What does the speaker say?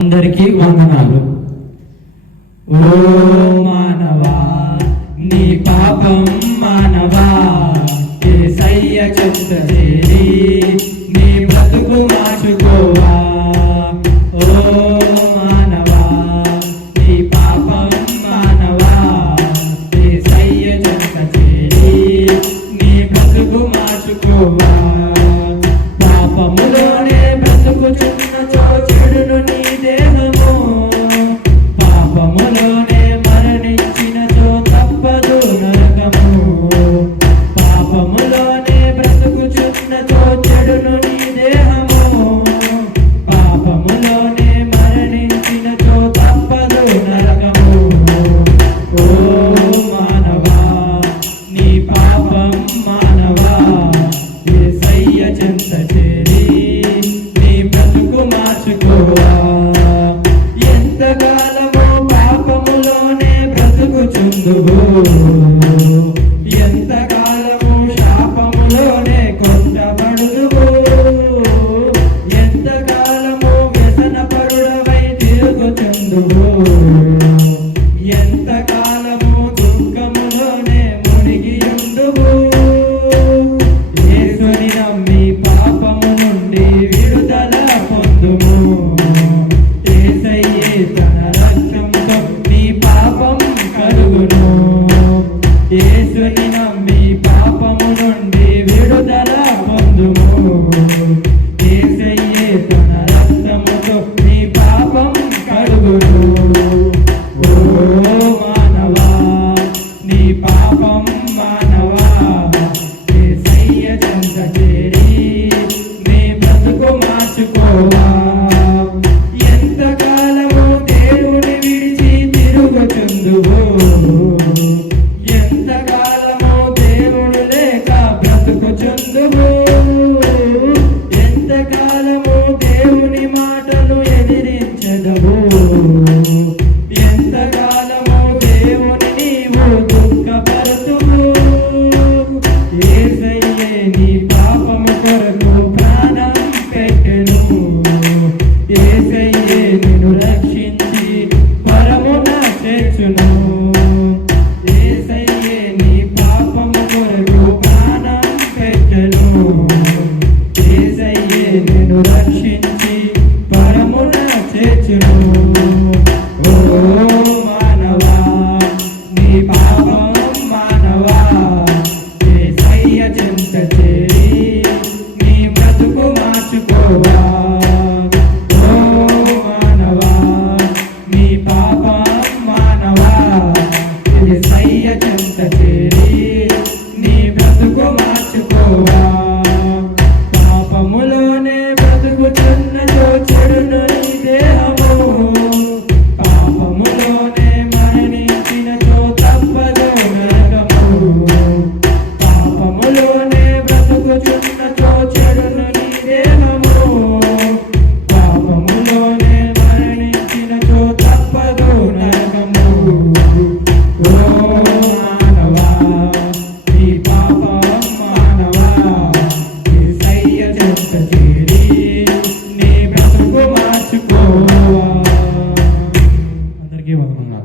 అందరికీ వందనాలు. ఓ మానవా నీ పాపం మానవా ఏ సయ్య చెత్త చేరి నీ బ్రతుకు మార్చుకో. క్రీస్తువు ఎంతకాలము శాపములోనే కొట్టబడుదువు ఎంతకాలము వ్యసన పరుడవై తిరుగుచుందువు? ఎంతకాలము meu. you know. போகணும்னா